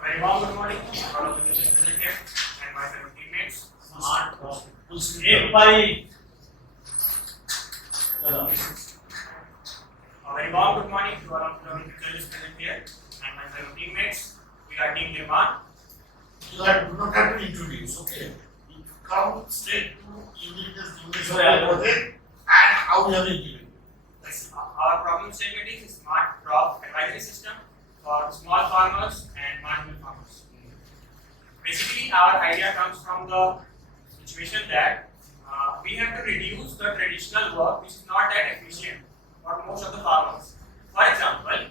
Very warm good morning. All of the present here and my fellow teammates. Smart एक भाई चलो a very warm good morning to all of the judges present here and my fellow teammates. We are Team Nirman. You do not have to introduce, okay? You come straight to uniqueness, project and how we have been given. Our problem statement is smart crop advisory system for small farmers and marginal farmers. Basically, our idea comes from the situation that we have to reduce the traditional work which is not that efficient for most of the farmers. For example,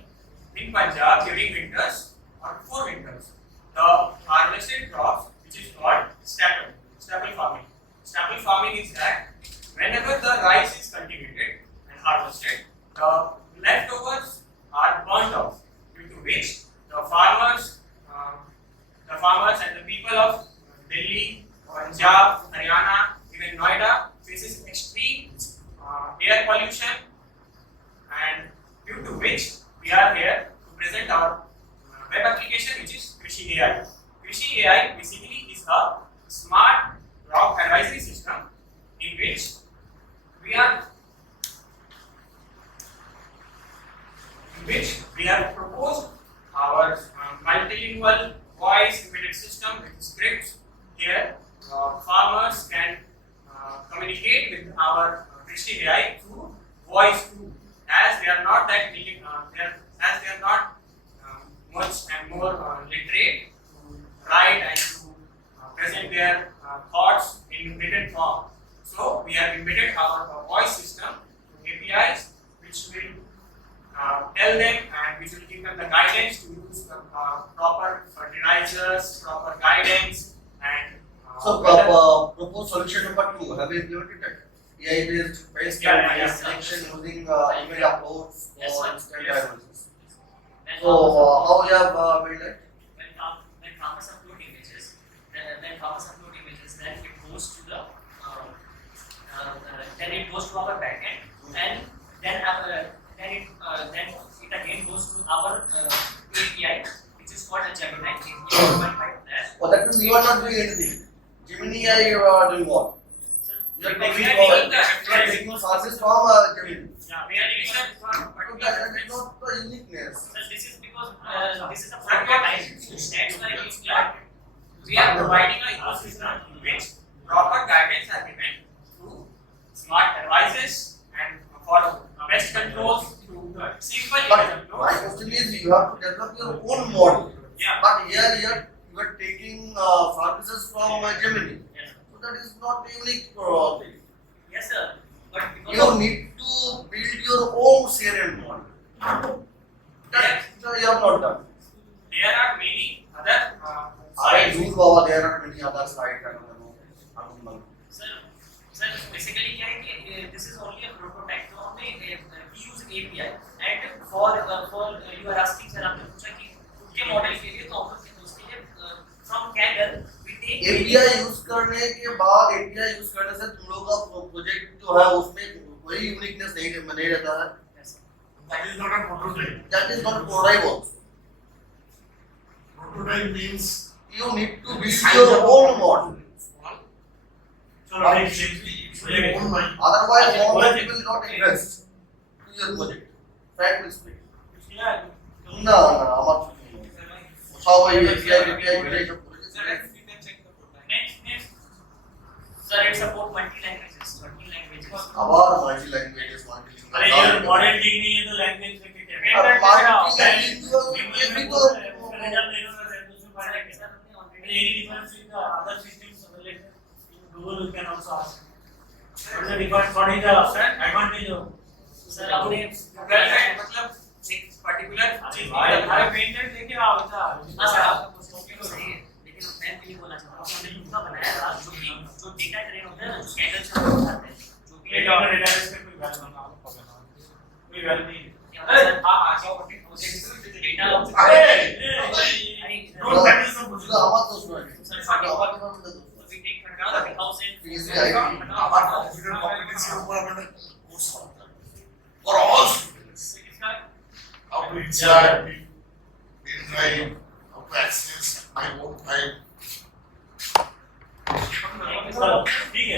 in Punjab during winters or before winters, the harvested crops which is called staple farming. Staple farming is that whenever the rice is cultivated and harvested, the leftovers are burnt off, due to which the farmers and the people of Delhi, Punjab, Haryana, even Noida faces extreme air pollution, and due to which we are here to present our web application which is Krishi AI. Krishi AI basically is a smart crop advisory system in which we have proposed our multilingual voice embedded system with scripts. Here, farmers can communicate with our Krishi AI through voice too, as they are not that much and more literate to write and to present their thoughts in written form. So we have embedded our voice system to APIs which will tell them and which will give them the guidance to use the proper fertilizers, proper guidance, and so proposed solution number 2, have you implemented that? AI based pest selection using email uploads for instant diagnosis. So how you have built it? When farmers upload images, then it goes to the our backend, and then it again goes to our API, which is called a Gemini API. Oh, that means you are not doing anything. Gemini AI you are doing what? So You are we are taking sources from Gemini. we are taking from particular That is reference. not the uniqueness. So this is because this is a prototype. That's why We are providing a ecosystem in which proper guidance are given through smart advices and for pest controls through simple But controls. my question is, you have to develop your own model. Yeah. But here you are taking services from Gemini. Yes. So that is not unique thing. Yes, sir. But because You need to build your own CRM model. That you have not done. There are many other I do know there are many other sites. I don't know. Sir, basically क्या है कि this is only a prototype. तो हमने we use API and for you are asking sir आपने पूछा कि उनके model के लिए तो हम लोग उसके लिए from Kaggle we take API use करने के बाद API यूज करने से तुम लोग का प्रोजेक्ट जो है उसमें कोई यूनिकनेस नहीं रहता है. That is not a prototype. That is not prototype also. Prototype means You need to build your own model. so it's your own mind. Otherwise, government will not invest to your project. Frankly speaking. No, I'm how are you? API next. sir it support multi languages. Our multi-languages, अरे यार model ठीक नहीं है तो language से क्या any difference with the other systems available in Google you can also ask. What is the advantage of sir आपने मतलब एक पर्टिकुलर चीज हमारे पेटेंट लेके आओ था हाँ सर आपका क्वेश्चन सही है लेकिन मैं भी ये बोलना चाहता हूँ हमने दूसरा बनाया था जो डेटा ट्रेन होता है ना जो स्कैनर से हम उठाते हैं जो भी डेटा अपने डेटाबेस पे कोई वैल्यू नहीं सर हाँ हाँ data object. अरे आणि don't that is the तुझा आवाज दोस्त नाही. Sorry, तुझा आवाज किंवा म्हणतो दोस्त. we take another 1000 PSI. our computer competency ऊपर अपने course होता है for all students. How to insert, pin drive, how to access my own file. ठीक है